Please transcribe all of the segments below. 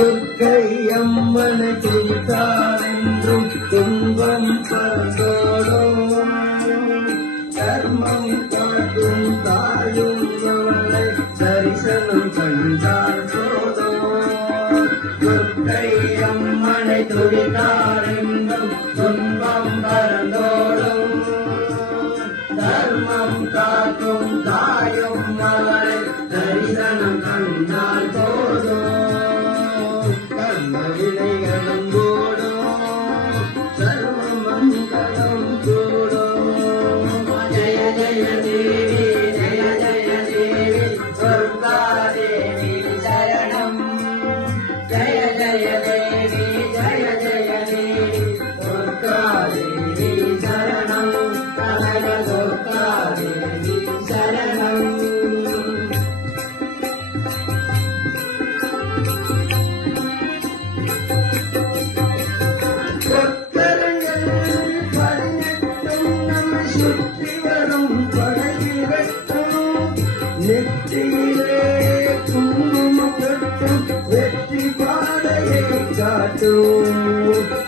துர்க்கை அம்மனை என்றும் துன்பம் பரந்தோடும் கர்மம் காட்டும் தாயும் அவளை தரிசனம் கண்டார் போதோ சொற்கை அம்மனை துடித்தார் என்றும் துன்பம் பரந்தோடும் கட்டும்.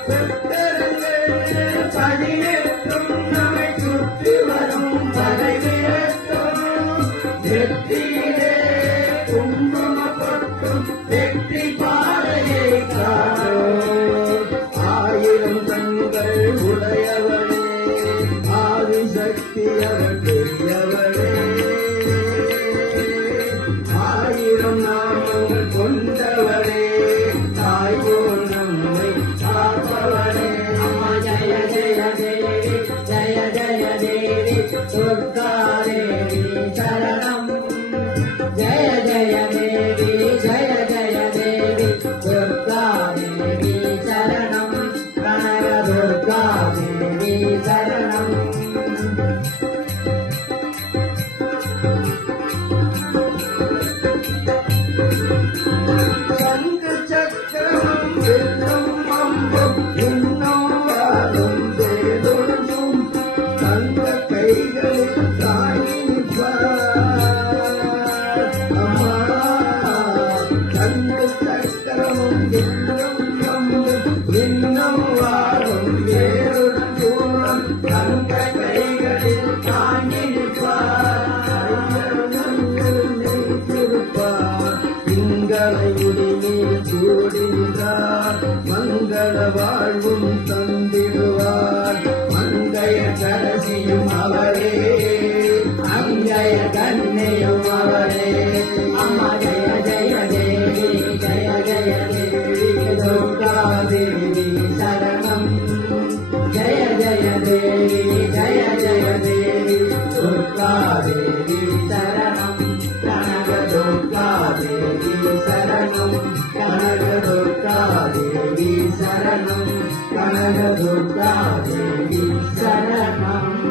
மங்கள வாழ்வும் தந்திடுவார் மங்கைய கரசியும் அவரே அங்கைய கண்ணையும் அவரே அம்மா ஜெய ஜெய தேவி ஜெய ஜெய தேவி துர்கா தேவி சரணம் ஜெய ஜெய தேவி சரணம் கனக துர்கா தேவி சரணம் கனக துர்கா தேவி சரணம்